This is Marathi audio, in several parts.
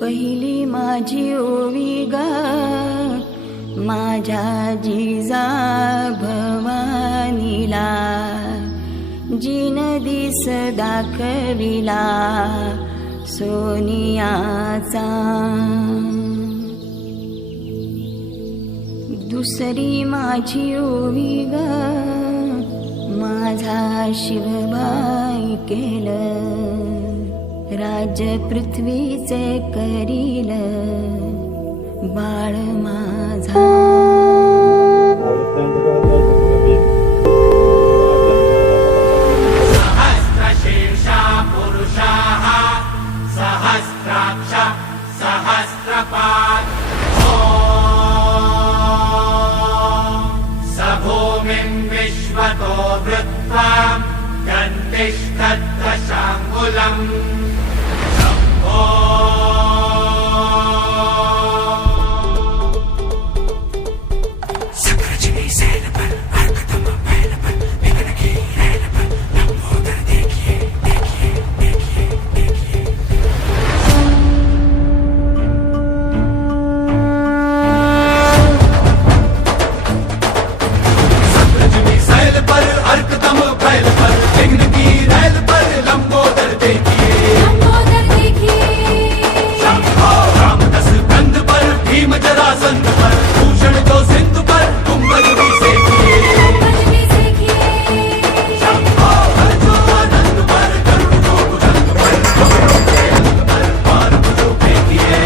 पहिली माझी ओवी गा माझ्या जिजा भवानीला, जिन दिस दाखविला सोनियाचा. दुसरी माझी ओवी ग माझा शिवबाई केलं, राज्य पृथ्वीचे करील बाळ माझा. सहस्रशीर्षा पुरुषाः सहस्राक्ष सहस्रपाद. भूमिं विश्वतो वृत्वा गन्तिष्ठद्दशाङ्गुलम्. शम्भो सक्रजनी सैल पर अर्कतम बैल पर विघ्न की रैल पर लंबोदर देखिए देखिए देखिए देखिए. अर्कतम बैल पर विघ्न की रैल पर लंबोदर देखिए शंभो. रामदस कंध पर भीम जरासंध पर भूषण जो सिंधु पर कुंभज भी सेकिए शंभो. जो आनंद पर गरुड़ जो भुजंग पर बाण जो फेंकिए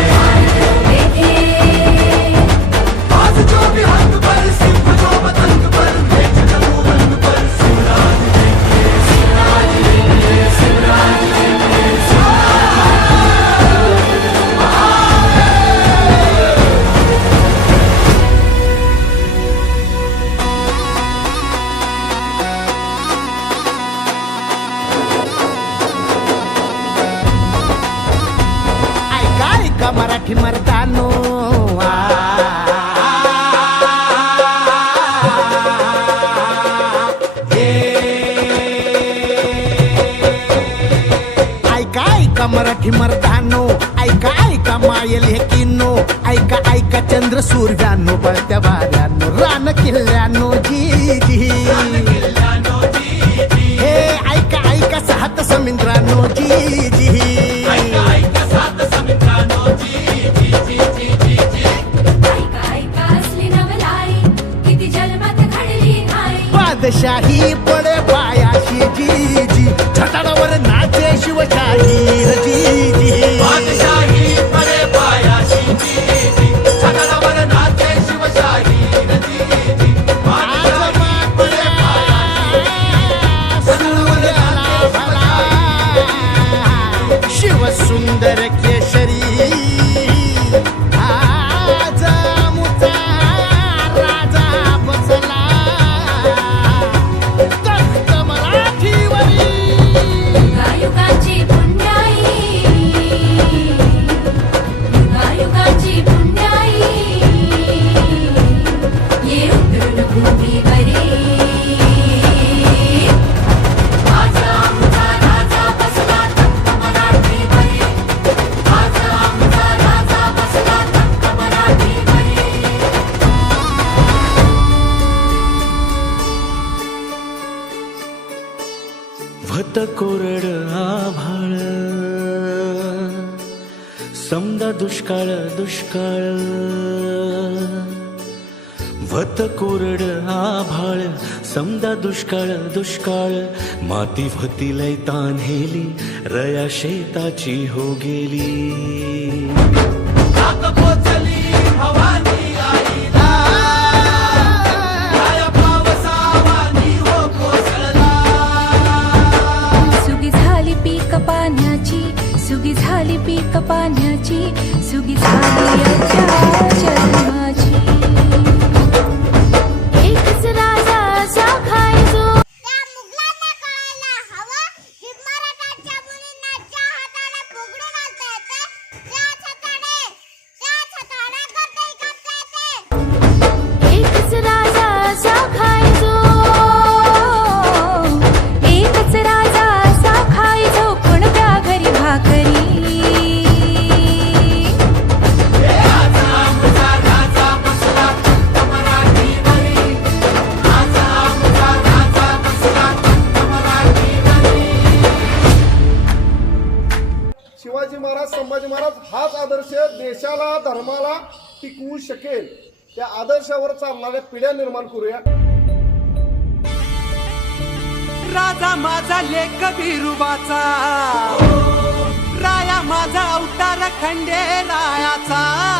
बाज जो विहंग पर सिंह जो पतंग पर मेघ जमुवन पर शिवराज देखिए शिवराज देखिए शिवराज देखिए ऐका ऐका मराठी मर्दानो, ऐका ऐका मराठी मर्दानो, ऐका ऐका मायल हे किन्नो, ऐका ऐका चंद्र सूर्यानो, बळत्या वाऱ्यानो, रान किल्ल्यानो जी जी. हे ऐका ऐका सात समुद्रानो जी जी. बादशाही पडे पायाशी जी जी, छटाडावर नाचे शिवशाही जी जी. बादशाही पडे पायाशी जी जी, छटाडावर नाचे शिवशाही जी जी. बादशाही पडे पायाशी शिव सुंदर केशरी आज मुचा राजा बसला तख्त मराठीवरी. युगायुगाची पुण्याई युगायुगाची पुण्याई ये उतरून भूमीवरी. आजा आमचा राजा बसला तख्त मराठीवरी. आजा आमचा राजा बसला तख्त मराठीवरी. भत कोरड आभाळ समदा दुष्काळ दुष्काळ. भत कोरड आभाळ समदा दुष्काळ दुष्काळ. माती भती लय तान्हेली रया शेताची हो गेली. नाक पोचली भवानी आईला, काय पावसावानी हो कोसळला. सुगी झाली पीक पाण्याची, सुगी झाली पीक पाण्याची, सुगी झाली आजच्या जन्माची. एकच राजा असा खायचो. त्या मुघलांना कळायला हवं की मराठाच्या मुलींना ज्या हाताने फुगडी घालता येते, त्याच हाताने करता येते. एकच राजा असा खायचो, एकच राजा असा खायचो, कोणत्या घरी भाकरी. शिवाजी महाराज संभाजी महाराज हाच आदर्श देशाला धर्माला टिकवू शकेल. त्या आदर्शावर चालणाऱ्या पिढ्या निर्माण करूया. राजा माझा लेख बिरुबाचा, राया माझा अवतार खंडे रायाचा.